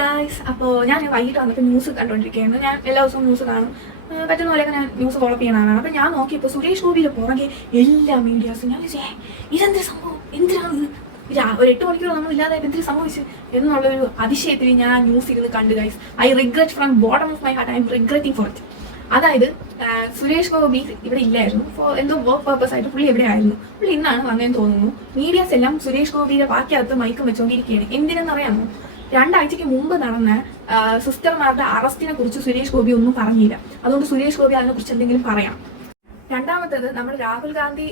Guys, അപ്പോൾ ഞാൻ വൈകിട്ട് വന്നിട്ട് ന്യൂസ് കണ്ടുകൊണ്ടിരിക്കുകയാണ്. ഞാൻ എല്ലാ ദിവസവും ന്യൂസ് കാണും, പറ്റുന്ന പോലെയൊക്കെ ഞാൻ ന്യൂസ് ഫോളോ ചെയ്യുന്നതാണ്. അപ്പം ഞാൻ നോക്കിയപ്പോൾ സുരേഷ് ഗോപിയുടെ പുറകെ എല്ലാ മീഡിയാസും ഞാൻ ഇതെന്തൊരു സംഭവം, എന്തിനാണ് ഒരു 8 മണിക്കൂർ നമ്മൾ ഇല്ലാതെ എന്തിനു സംഭവിച്ചു എന്നുള്ളൊരു അതിശയത്തിൽ ഞാൻ ന്യൂസ് ഇരുന്ന് കണ്ടു guys. I regret from bottom of my heart, I M regretting for it. അതായത് സുരേഷ് ഗോപി ഇവിടെ ഇല്ലായിരുന്നു, ഫോർ എന്തോ വർക്ക് പർപ്പസ് ആയിട്ട് പുള്ളി എവിടെയായിരുന്നു. പുള്ളി ഇന്നാണ് വന്നതെന്ന് തോന്നുന്നു. മീഡിയാസ് എല്ലാം സുരേഷ് ഗോപിയുടെ ബാക്കിയകത്ത് മൈക്കും വെച്ചുകൊണ്ടിരിക്കുകയാണ്. എന്തിനെന്നറിയാമോ? 2 ആഴ്ചയ്ക്ക് മുമ്പ് നടന്ന സിസ്റ്റർമാരുടെ അറസ്റ്റിനെ കുറിച്ച് സുരേഷ് ഗോപി ഒന്നും പറഞ്ഞില്ല. അതുകൊണ്ട് സുരേഷ് ഗോപി അതിനെക്കുറിച്ച് എന്തെങ്കിലും പറയാം. രണ്ടാമത്തേത്, നമ്മുടെ രാഹുൽ ഗാന്ധി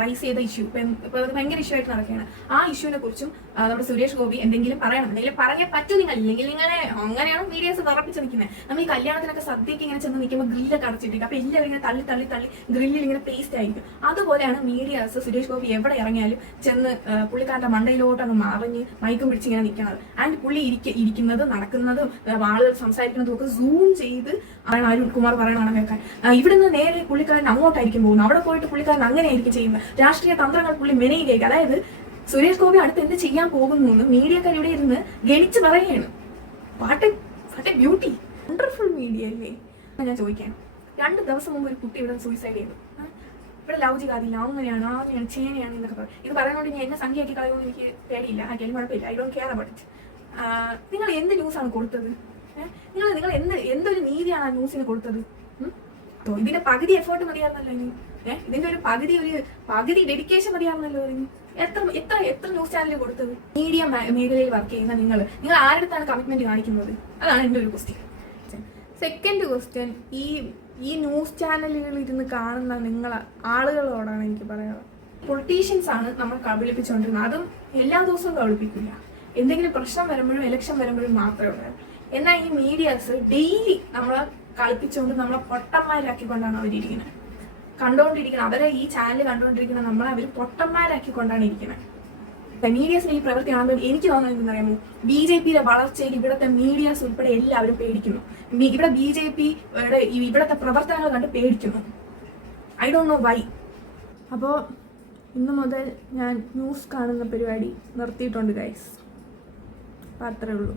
റൈസ് ചെയ്ത ഇഷ്യൂ ഇപ്പൊ ഭയങ്കര ഇഷ്യൂ ആയിട്ട് നടക്കുകയാണ്. ആ ഇഷ്യൂവിനെ കുറിച്ചും നമ്മുടെ സുരേഷ് ഗോപി എന്തെങ്കിലും പറയണം. എന്തെങ്കിലും പറഞ്ഞേ പറ്റൂ. ഇല്ലെങ്കിൽ നിങ്ങളെ അങ്ങനെയാണ് മീഡിയാസ് തറപ്പിച്ച് നിൽക്കുന്നത്. നമ്മൾ ഈ കല്യാണത്തിനൊക്കെ സദ്യക്ക് ഇങ്ങനെ ചെന്ന് നിൽക്കുമ്പോൾ ഗ്രില്ലൊക്കെ അടച്ചിട്ടേക്കും. അപ്പൊ എല്ലാവരും ഇങ്ങനെ തള്ളി തള്ളി തള്ളി ഗ്രില്ലിൽ ഇങ്ങനെ പേസ്റ്റ് ആയിരിക്കും. അതുപോലെയാണ് മീഡിയാസ് സുരേഷ് ഗോപി എവിടെ ഇറങ്ങിയാലും ചെന്ന് പുള്ളിക്കാരന്റെ മണ്ടയിലോട്ട് അങ്ങ് മറിഞ്ഞ് മൈക്കും പിടിച്ച് ഇങ്ങനെ നിൽക്കുന്നത്. ആൻഡ് പുള്ളി ഇരിക്കുന്നത് നടക്കുന്നതും ആളുകൾ സംസാരിക്കുന്നതും ഒക്കെ സൂം ചെയ്ത് അരുൺകുമാർ പറയണമാണ് കേൾക്കാൻ. ഇവിടുന്ന് നേരെ പുള്ളിക്കാരൻ അങ്ങോട്ടായിരിക്കും പോകുന്നത്. അവിടെ പോയിട്ട് പുള്ളിക്കാരൻ അങ്ങനെയായിരിക്കും ചെയ്യുന്നത്. രാഷ്ട്രീയ തന്ത്രങ്ങൾ പുള്ളി മെനയുകയായിരിക്കും. അതായത് സുരേഷ് ഗോപി അടുത്ത് എന്ത് ചെയ്യാൻ പോകുന്നു എന്ന് മീഡിയക്കാർ ഇവിടെ ഇരുന്ന് ഗണിച്ച് പറയുകയാണ്. What A beauty, wonderful media അല്ലേ? ഞാൻ ചോദിക്കാം, 2 ദിവസം മുമ്പ് ഒരു കുട്ടി ഇവിടെ സൂയിസൈഡ് ചെയ്തു. ഇവിടെ ലവ് ജിഹാദില്ല, അങ്ങനെയാണ് ചേനയാണ് എന്നൊക്കെ പറയും. ഇത് പറയുന്നതുകൊണ്ട് ഞാൻ എന്നെ സംഖ്യയാക്കി കളയുമെന്ന് എനിക്ക് പേടിയില്ല. ആക്കിയാലും കുഴപ്പമില്ല. I don't care about it. നിങ്ങൾ എന്ത് ന്യൂസാണ് കൊടുത്തത്? നിങ്ങൾ എന്തൊരു നീതിയാണ് ആ ന്യൂസിന് കൊടുത്തത്? ഇതിന്റെ പകുതി എഫേർട്ട് മതിയായിരുന്നല്ലോ ഇനി. ഇതിന്റെ ഒരു പകുതി ഡെഡിക്കേഷൻ മതിയായിരുന്നല്ലോ ഇനി. എത്ര ന്യൂസ് ചാനൽ കൊടുത്തത്? മീഡിയ മേഖലയിൽ വർക്ക് ചെയ്യുന്ന നിങ്ങൾ ആരുടെ കമ്മിറ്റ്മെന്റ് കാണിക്കുന്നത്? അതാണ് എൻ്റെ ഒരു ക്വസ്റ്റ്യൻ. സെക്കൻഡ് ക്വസ്റ്റ്യൻ, ഈ ന്യൂസ് ചാനലുകൾ ഇരുന്ന് കാണുന്ന ആളുകളോടാണ് എനിക്ക് പറയാനുള്ളത്. പൊളിറ്റീഷ്യൻസ് ആണ് നമ്മൾ കബളിപ്പിച്ചുകൊണ്ടിരുന്നത്. അതും എല്ലാ ദിവസവും കബളിപ്പിക്കില്ല. എന്തെങ്കിലും പ്രശ്നം വരുമ്പോഴും ഇലക്ഷൻ വരുമ്പോഴും മാത്രമേ ഉള്ളൂ. എന്നാൽ ഈ മീഡിയാസ് ഡെയിലി നമ്മളെ കളിപ്പിച്ചുകൊണ്ട് നമ്മളെ പൊട്ടന്മാരാക്കിക്കൊണ്ടാണ് അവരിയ്ക്കുന്നത്, കണ്ടുകൊണ്ടിരിക്കുന്നത്. അവരെ ഈ ചാനൽ കണ്ടുകൊണ്ടിരിക്കുന്ന നമ്മളെ അവർ പൊട്ടന്മാരാക്കിക്കൊണ്ടാണ് ഇരിക്കുന്നത്. മീഡിയാസിന്റെ ഈ പ്രവൃത്തി കാണുമ്പോൾ എനിക്ക് തോന്നുന്നത് എന്താണെന്നറിയാമോ? BJPയുടെ വളർച്ചയിൽ ഇവിടുത്തെ മീഡിയാസ് ഉൾപ്പെടെ എല്ലാവരും പേടിക്കുന്നു. ഇവിടെ BJP ഇവിടുത്തെ പ്രവർത്തനങ്ങൾ കണ്ട് പേടിക്കുന്നു. I don't know why. അപ്പോൾ ഇന്ന് മുതൽ ഞാൻ ന്യൂസ് കാണുന്ന പരിപാടി നിർത്തിയിട്ടുണ്ട് ഗൈസ്. അപ്പം അത്രേ ഉള്ളൂ.